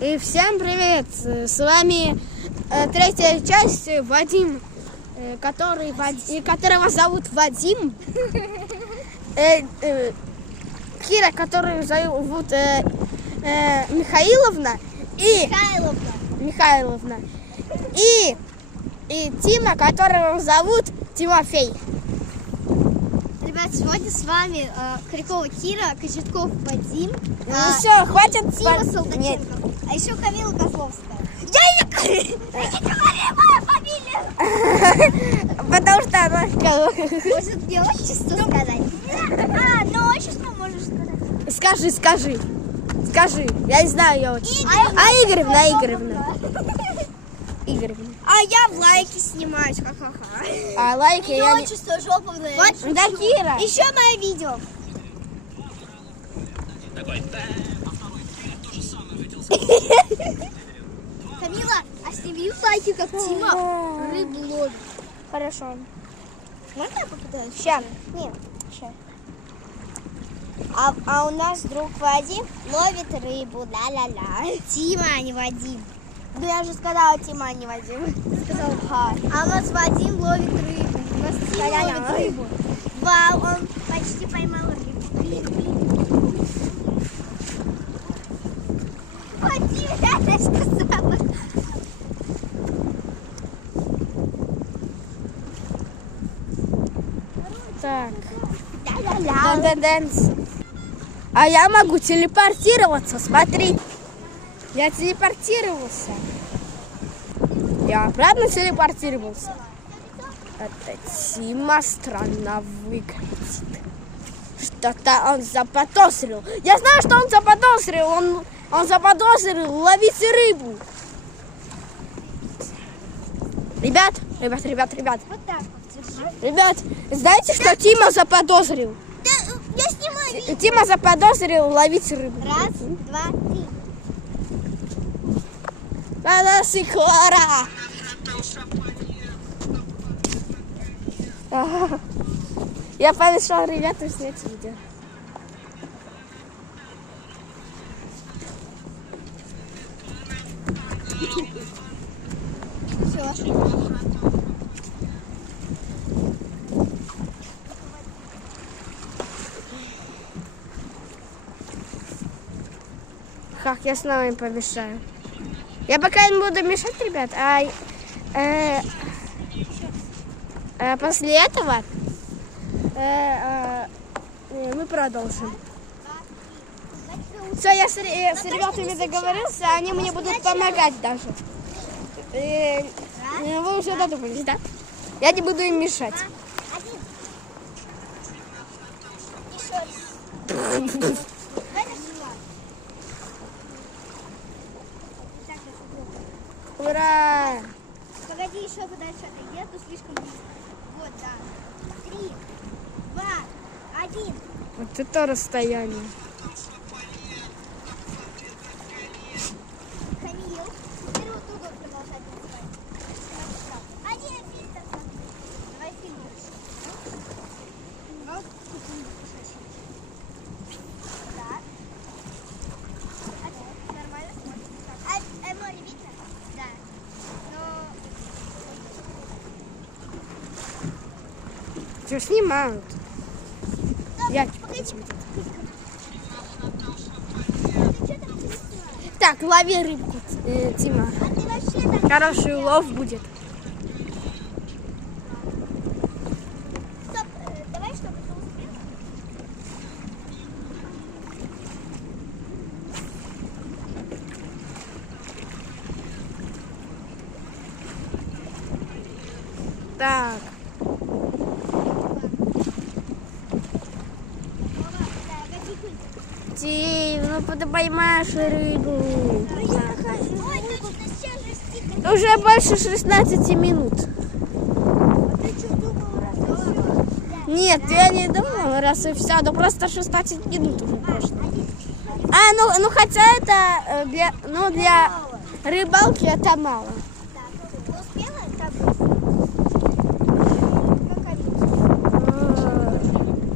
И всем привет! С вами третья часть Вадим, которого зовут Вадим. Кира, которую зовут Михайловна. И Тима, которого зовут Тимофей. Ребят, сегодня с вами Крикова Кира, Кочетков Вадим. Все, хватит. Тима Солдатенко. А еще Камила Козловская. Я не говорю мою фамилию. Потому что она сказала. Может, мне отчество сказать? Ну отчество можешь сказать. Скажи. Я не знаю ее отчество. Игоревна. А я в лайке снимаюсь, ха-ха-ха. А лайки я не... Отчество жопа. Да, Кира. Еще мое видео. Камила, а сними в лайке, как Тима рыбу ловит. Хорошо. Можно я попытаюсь? Сейчас. Нет, сейчас. А у нас друг Вадим ловит рыбу, ла-ла-ла. Тима, а не Вадим. Ну я же сказала Тима, а не Вадим. Сказал ха. А у нас Вадим ловит рыбу. У нас Тима ловит рыбу. Вау, он почти поймал рыбу. Блин. Вадим, я сказала. Так. Ла-ла-ла. А я могу телепортироваться, смотри. Я телепортировался. Я обратно телепортировался. Это Тима странно выглядит. Что-то он заподозрил. Я знаю, что он заподозрил. Он заподозрил ловить рыбу. Ребят. Вот так вот держи. Ребят, знаете, что Тима заподозрил? Да, я снимаю видео. Тима заподозрил ловить рыбу. Раз, два, три. Она сикора. Я помешал ребятам снять видео. Все. Как я снова им помешаю. Я пока не буду мешать, ребят, после этого мы продолжим. Все, я с ребятами договорился, они мне будут помогать даже. Вы уже додумались, да? Я не буду им мешать. Ура! Погоди, еще подальше. Я тут слишком близко. Вот, да. 3, 2, 1. Вот это расстояние. Камил. Теперь вот туда продолжать называть. А нет, Виктор. Давай фильм. Вот тут не запишешь. Так. Нормально смотрится. Море видно? Да. Но... Что, снимают? Я... Так, лови рыбку, Тима. А ты вообще там... Хороший улов будет. Стоп, давай, чтобы ты успел. Так. Тим, ну ты поймаешь рыбу. Уже больше 16 минут. Нет, я не думала, раз и все, да просто 16 минут уже прошло. Ну хотя это для рыбалки это мало.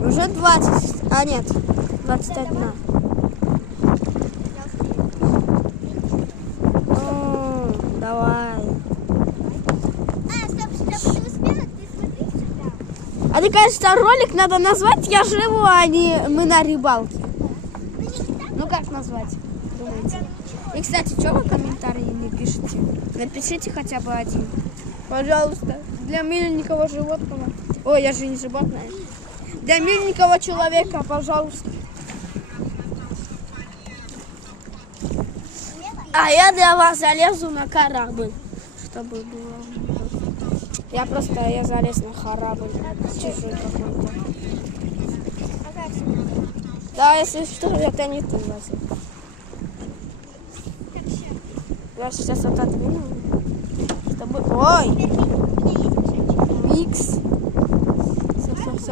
Уже 20, а нет, 21. Мне кажется, ролик надо назвать «Я живу, а не мы на рыбалке». Ну как назвать, думаете? И, кстати, что вы комментарии не пишете? Напишите хотя бы один. Пожалуйста, для миленького животного. Ой, я же не животное. Для миленького человека, пожалуйста. А я для вас залезу на корабль, чтобы было. Я залез на корабль, чужой какой-то. Да, если что, это не ты, Вася. Я сейчас отодвину, чтобы... Ой! Микс.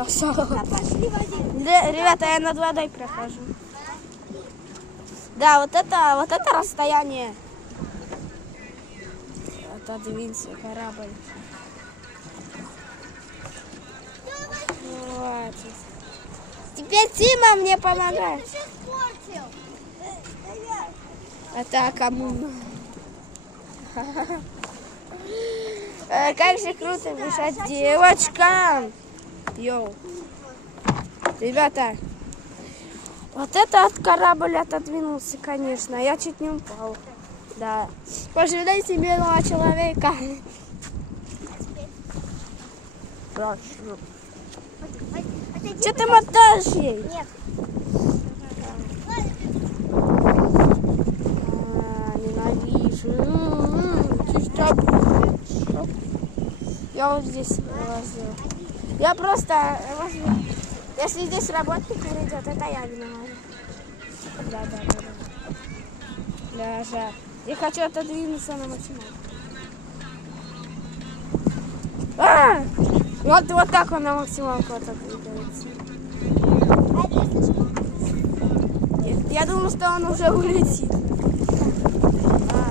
Все. Ребята, я над водой прохожу. Да, вот это расстояние. Отодвинься, корабль. Вот. Теперь Тима мне помогает. Это кому? Как же круто мешать девочкам. Йоу. Ребята, вот этот корабль отодвинулся, конечно. Я чуть не упал. Да. Пожалейте милого человека. Прошу. Что ты мотаешь ей? Нет. Ненавижу. Я вот здесь возил. Я просто возьму. Если здесь работник придет, это я виновата. Да. Даже. Я хочу отодвинуться на максимум. Вот так он на максималку отодвигается. Нет, я думаю, что он уже улетит. Да.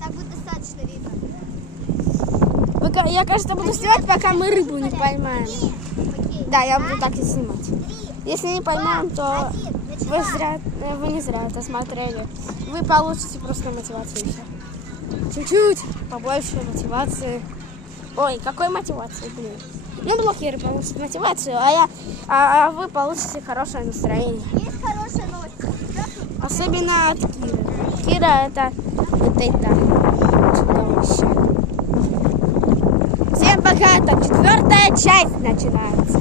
Так будет достаточно видно. Я, кажется, буду снимать, пока мы рыбу не поймаем. Да, я буду так и снимать. Если не поймаем, то вы не зря это смотрели. Вы получите просто мотивацию и все. Чуть-чуть побольше мотивации. Ой, какой мотивации, блин. Ну, блогеры получат мотивацию, а вы получите хорошее настроение. Есть хорошая новость. Особенно от Киры. Кира это чудовище. Всем пока, это 4-я часть начинается.